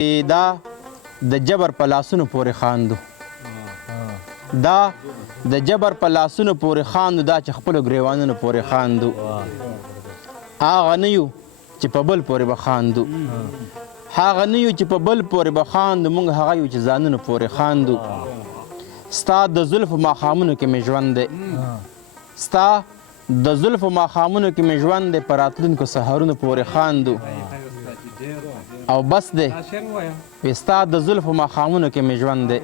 دا د جبر په لاسونو پورې خاندو دا د جبر په لاسونو پورې خاندو دا چې خپلو ګریوانونو پورې خاندو هغه نه یو چې په بل پورې به خاندو هغه نه یو چې په بل پورې به خاندو موږ هغه یو چې ځانونو پورې خاندو ستا د زلفو ماښامونو کې مې ژوند دی ستا د زلفو ماښامونو کې مې ژوند دی په راتلونکو سهارونو پورې خاندو او بس دی وی ستا د زلفو ماښامونو کې مې ژوند دی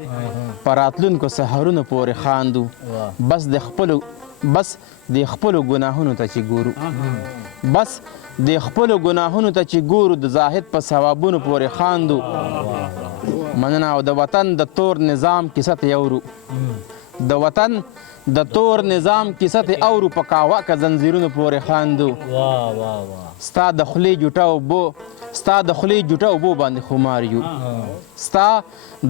په راتلونکو سهارونو پورې خاندو بس د خپلو ګناهونو ته چې ګورو بس د خپلو ګناهونو ته چې ګورو د زاهد په ثوابونو پورې خاندو مننه او د وطن د تور نظام کیسه ته اورو د وطن د تور نظام کیسه ته اورو په قهوه که زنځیرونو پورې خاندو ستا د خولې جوټه اوبو باندې خمار یو ستا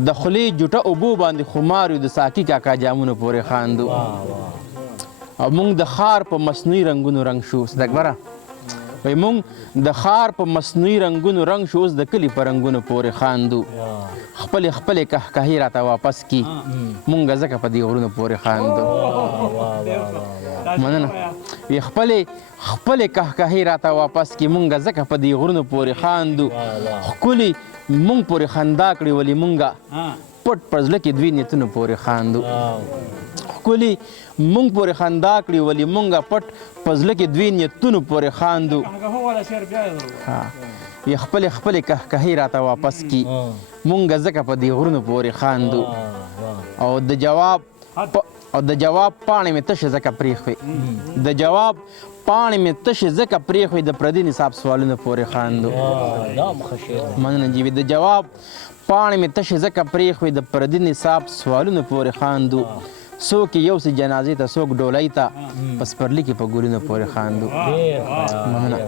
د خولې جوټه اوبو باندې خمار یو د ساقي کاکا جامونو پورې خاندو او موږ د ښار په مصنوعي رنګونو رنګ شو صدقبره وایي موږ د ښار په مصنوعي رنګونو رنګ شو اوس د کلي په رنګونو پورې خاندو خپلې کهکهې راته واپس کي موږ ځکه په دې غرونو پورې خاندو مننه وی خپلې کهکهې راته واپس کي موږ ځکه په دې غرونو پورې خاندو ښکلي موږ پورې خندا کړي ولې موږ پټ په زړه کې دوی نیتونو پورې خاندو ښکلي موږ پورې خندا کړي ولې موږ پټ په زړه کې دوی نیتونو پورې خاندو وی خپلې کهکهې راته واپس کي موږ ځکه په دې غرونو پورې خاندو او د جواب پاڼې مې تشې ځکه پرېښوې د جواب پاڼې مې تشې ځکه پرېښوې د پردي نصاب سوالونو پورې خاندو مننه جیوي د جواب پاڼې مې تشې ځکه پرېښوې د پردي نصاب سوالونو پورې خاندو څوک یو سي جنازې ته څوک ډولۍ ته په سپرلي کې په ګلونو پورې خاندو مننه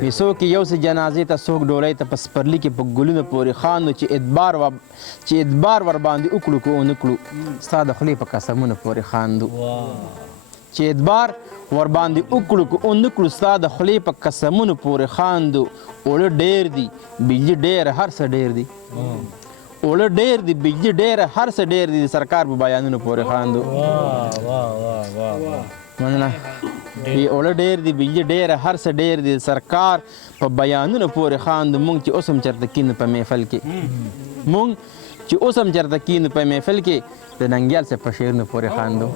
وی څوک یو سي جنازې ته څوک ډولۍ ته په سپرلي کې په ګلونو پورې خاندو چې ادبار ورباندې وکړو که ونه کړو ستا د خولې په قسمونو پورې خاندو چې ادبار ورباندې وکړو که ونه کړو ستا د خولې په قسمونو پورې خاندو اوړه ډېر دي بجلي ډېره هر څه ډېر دي اوړه ډېر دي بجلي ډېره هر څه ډېر دي د سرکار په بیانونو پورې خاندو مننه وی اوړه ډېر دي بجلي ډېره هر څه ډېر دي د سرکار په بیانونو پورې خاندو موږ چې اوس هم چېرته کینو په محفل کې موږ چې اوس هم چېرته کینو په محفل کې د ننګیال صاحب په شعرونو پورې خاندو